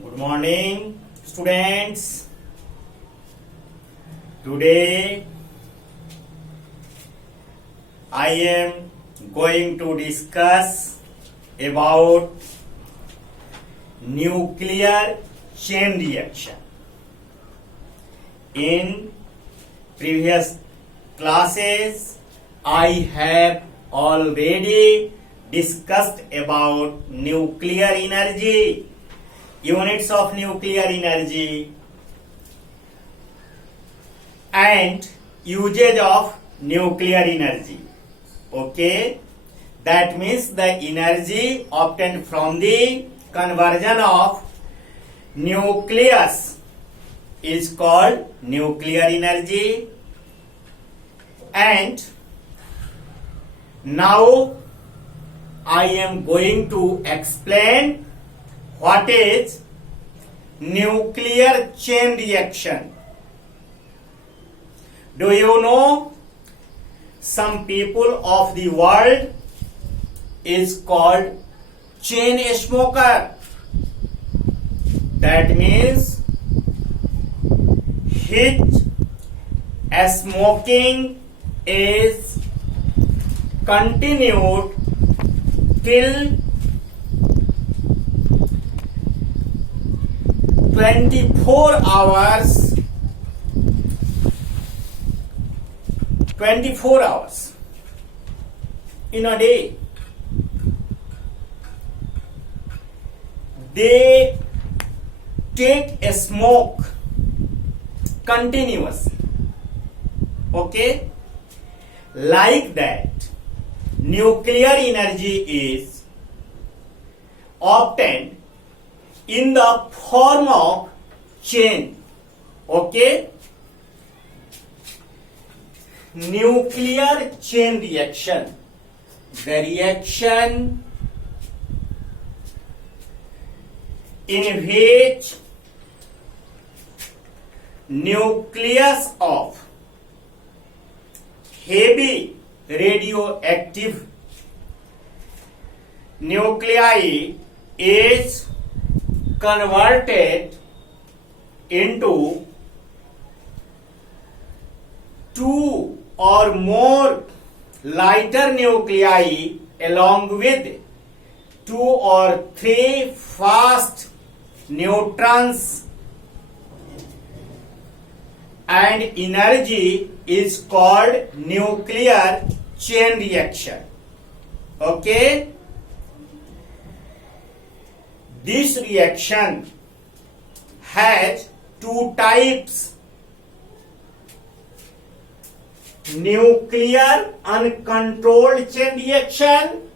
Good morning, students. Today I am going to discuss about nuclear chain reaction. In previous classes, I have already discussed about nuclear energy, units of nuclear energy, and usage of nuclear energy. Okay, that means the energy obtained from the conversion of nucleus is called nuclear energy. And now I am going to explain what is nuclear chain reaction. Do you know some people of the world is called chain smoker? That means his smoking is continued till 24 hours in a day. They take a smoke continuously. Okay, like that nuclear energy is obtained in the form of chain. Okay, nuclear chain reaction, the reaction in which nucleus of heavy radioactive nuclei is converted into two or more lighter nuclei along with two or three fast neutrons, and energy is called nuclear chain reaction. Okay, this reaction has two types: nuclear uncontrolled chain reaction,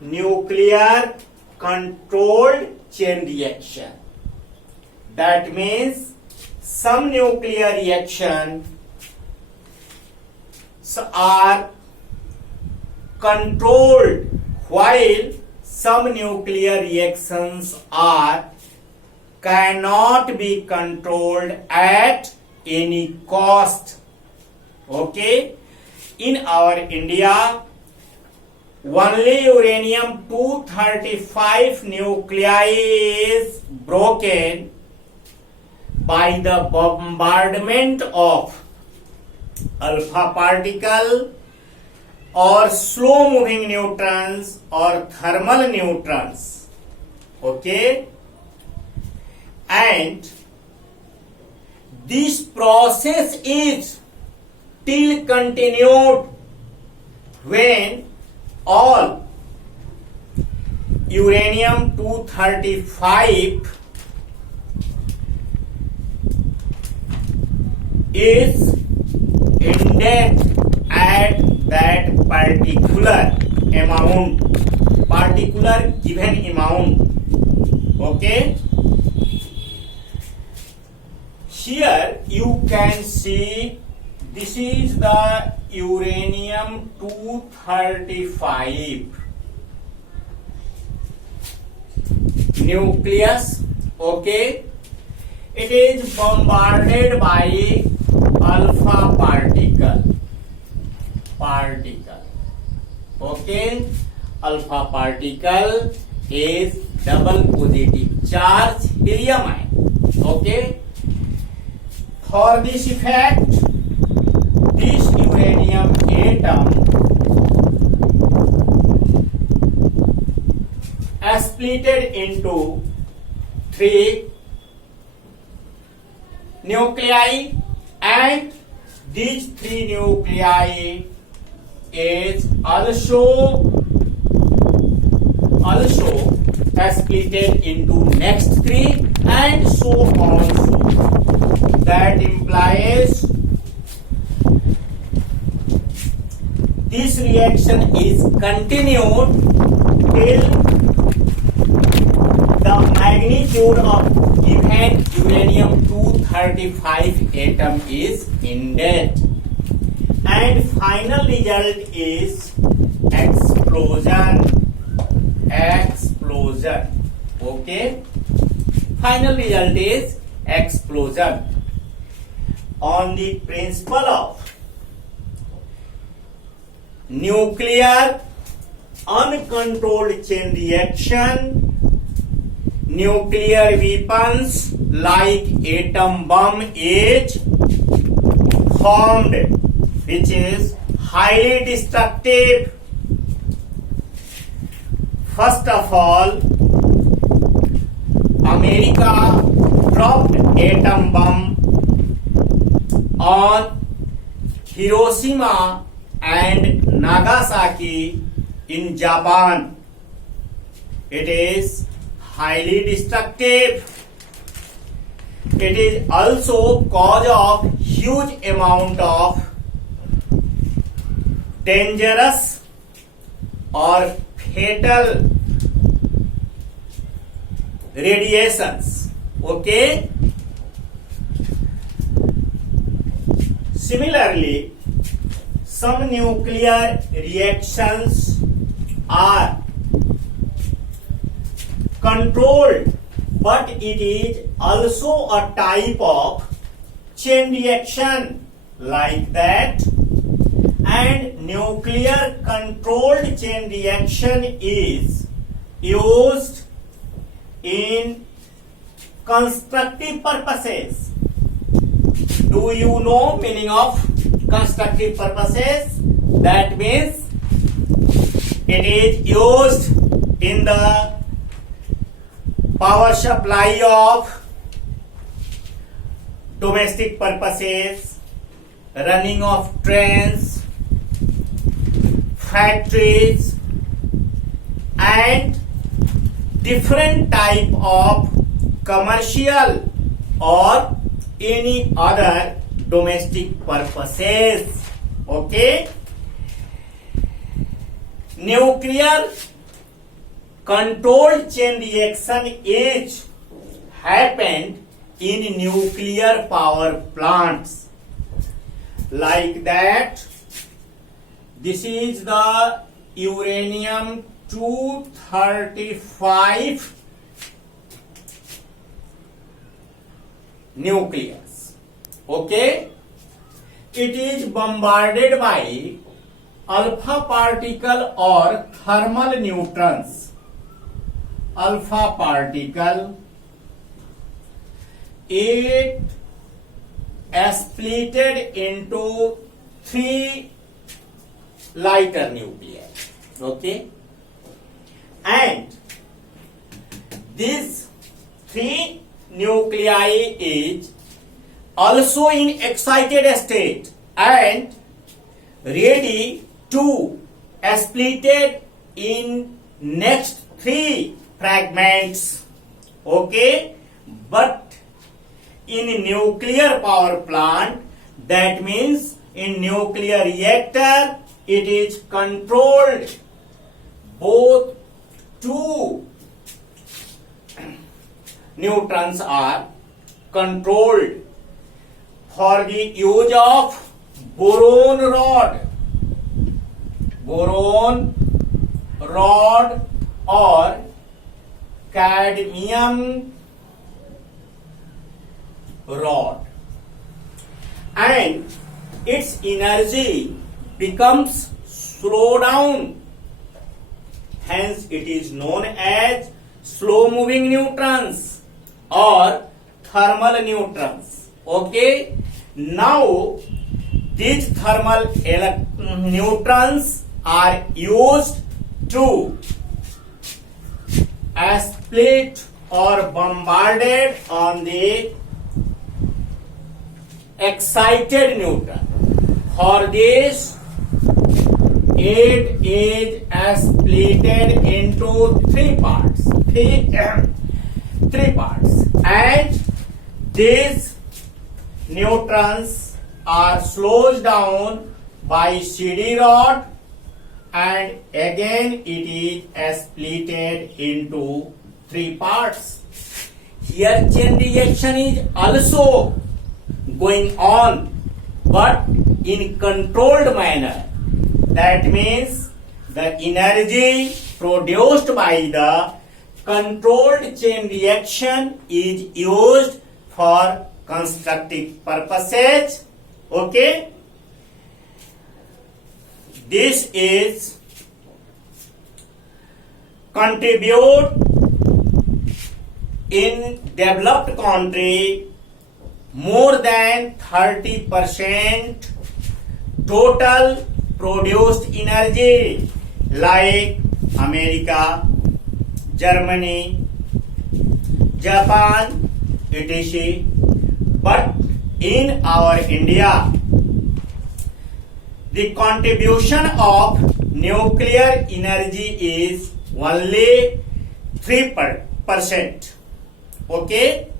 nuclear controlled chain reaction. That means some nuclear reactions are controlled while some nuclear reactions cannot be controlled at any cost. Okay, in our India, only uranium-235 nuclei is broken by the bombardment of alpha particle or slow moving neutrons or thermal neutrons. Okay, and this process is still continued when all uranium-235 is ended at that particular given amount. Okay, here you can see this is the uranium-235 nucleus. Okay, it is bombarded by alpha particle. alpha particle is double positive charge helium ion. Okay. For this effect, this uranium atom splitted into 3 nuclei, and these 3 nuclei is also splitted into next 3, and so on. That implies this reaction is continued till the magnitude of given uranium-235 atom is ended, and final result is explosion. Okay, final result is explosion. On the principle of nuclear uncontrolled chain reaction, nuclear weapons like atom bomb is formed, which is highly destructive. First of all, America dropped atom bomb on Hiroshima and Nagasaki in Japan. It is highly destructive. It is also cause of huge amount of dangerous or fatal radiations. Okay. Similarly, some nuclear reactions are controlled, but it is also a type of chain reaction like that, and nuclear controlled chain reaction is used in constructive purposes. Do you know meaning of constructive purposes? That means it is used in the power supply of domestic purposes, running of trains, factories, and different type of commercial or any other domestic purposes. Okay. Nuclear controlled chain reaction is happened in nuclear power plants like that. This is the uranium-235 nucleus. Okay, it is bombarded by alpha particle or thermal neutrons. Alpha particle, it splitted into 3 lighter nuclei. Okay, and these 3 nuclei is also in excited state and ready to splitted in next 3 fragments. Okay, but in nuclear power plant, that means in nuclear reactor, it is controlled. Both 2 neutrons are controlled for the use of boron rod or cadmium rod, and its energy becomes slow down. Hence, it is known as slow moving neutrons or thermal neutrons. Okay, now these thermal neutrons are used to split or bombarded on the excited neutron. For this, it is splitted into three parts. Three parts, and these neutrons are slowed down by CD rod, and again it is splitted into three parts. Here chain reaction is also going on, but in controlled manner. That means the energy produced by the controlled chain reaction is used for constructive purposes. Okay, this is contribute in developed country more than 30% total produced energy, like America, Germany, Japan, etc. But in our India, the contribution of nuclear energy is only 3%. Okay?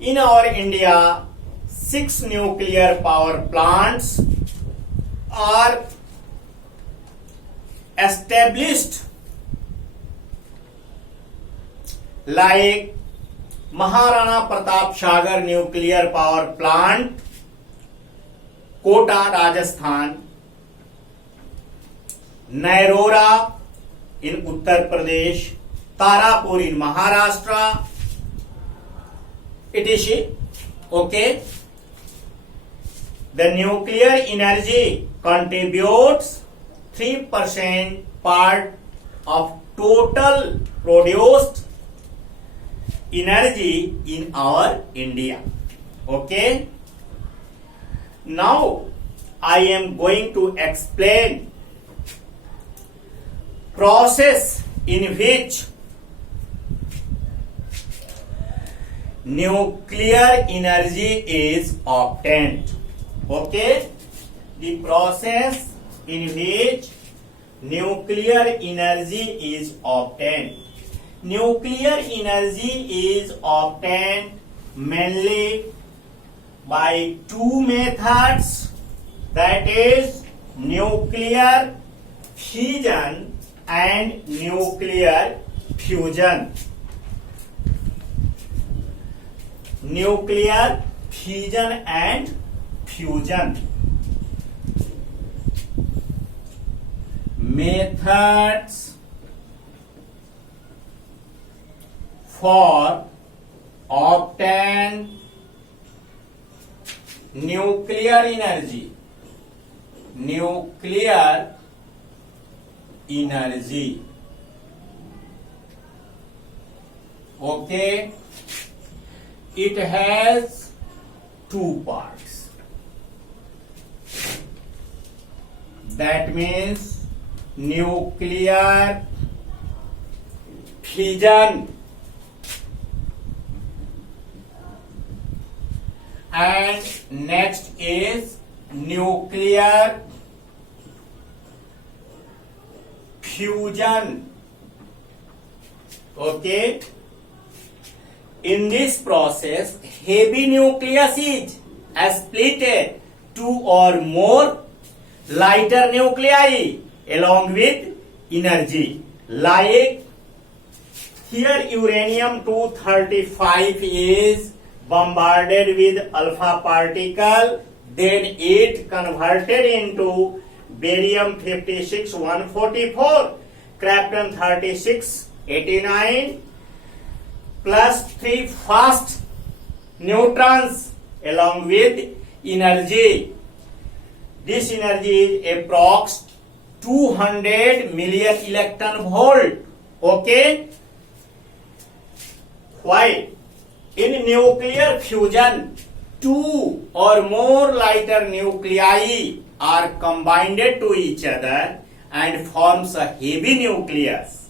In our India, 6 nuclear power plants are established, like Maharana Pratap Sagar nuclear power plant, Kota, Rajasthan, Nairora in Uttar Pradesh, Tarapur in Maharashtra, etc. Okay, the nuclear energy contributes 3% part of total produced energy in our India. Okay, now I am going to explain process in which nuclear energy is obtained. Okay, the process in which nuclear energy is obtained. Nuclear energy is obtained mainly by two methods, that is nuclear fission and nuclear fusion. Nuclear fission and fusion. Methods for obtain nuclear energy. Nuclear energy. Okay, it has two parts. That means nuclear fission and next is nuclear fusion. Okay, in this process heavy nucleus is splitted two or more lighter nuclei along with energy, like here uranium-235 is bombarded with alpha particle, then it converted into barium-56 144, krypton-36 89 plus 3 fast neutrons along with energy. This energy is approx 200 million electron volt. Okay, why? In nuclear fusion, two or more lighter nuclei are combined to each other and forms a heavy nucleus.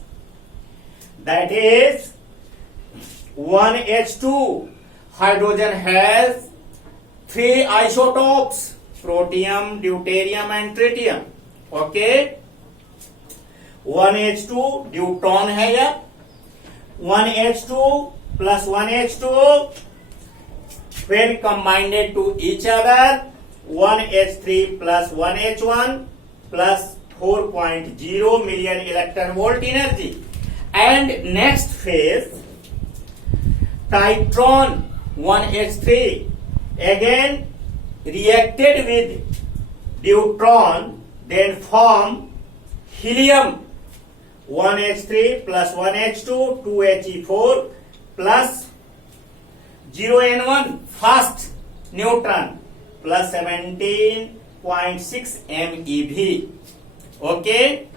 That is, 1H2 hydrogen has three isotopes: protium, deuterium and tritium. Okay, 1H2 deuteron है यह, 1H2 plus 1H2 when combined to each other, 1H3 plus 1H1 plus 4.0 million electron volt energy. And next phase, titron 1H3 again reacted with deuteron, then form helium 1H3 plus 1H2 2He4 plus 0N1 first neutron plus 17.6 MeV. Okay,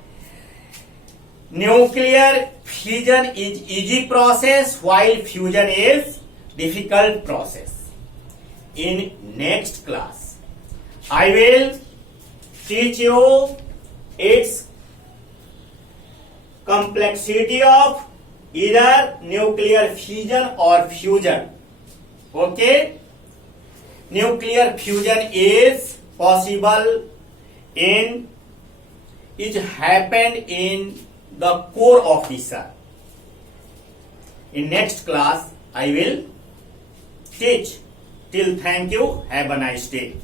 nuclear fission is easy process while fusion is difficult process. In next class I will teach you its complexity of either nuclear fission or fusion. Okay, nuclear fusion is possible in, it happened in the core of the sun. In next class I will teach. Till thank you, have a nice day.